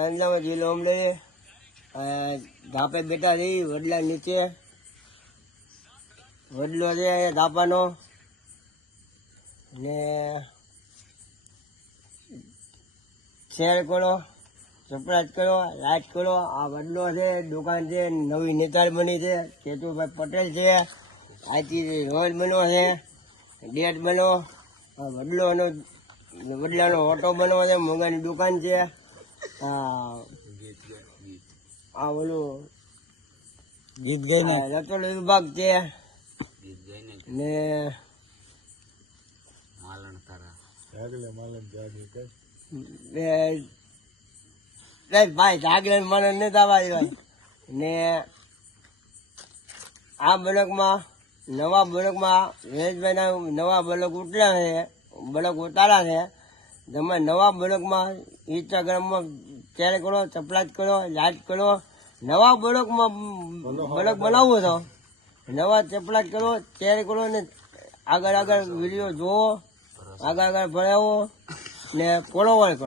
સાંજલામાં જિલ્લો અમરેલી ધાપે બેઠા રહી વડલા નીચે વડલો છે ધાપાનો ને શેર કરો સબસ્ક્રાઇબ કરો લાઈક કરો. આ વડલો છે દુકાન છે નવી નેતાર બની છે કેતુભાઈ પટેલ છે આથી રોજ બન્યો છે ડેટ બનો વડલાનો ઓટો બનવો છે મોંઘાની દુકાન છે. આ ઓલું ગીત ગાઈને રતોડ વિભાગ છે ને ભાઈ જાગલે મને નથી આવવા દેવાય ને આ બ્લોકમાં નવા બ્લોકમાં વેજભાઈના નવા બ્લોક ઉતર્યા છે બ્લોક ઉતારા છે. તમે નવા બ્લોકમાં ઇન્સ્ટાગ્રામમાં શેર કરો સબસ્ક્રાઇબ કરો લાઈક કરો. નવા બ્લોકમાં બ્લોક બનાવવો છો નવા સબસ્ક્રાઇબ કરો શેર કરો ને આગળ વિડીયો જોવો આગળ ભણાવો ને ફોલોવર કરો.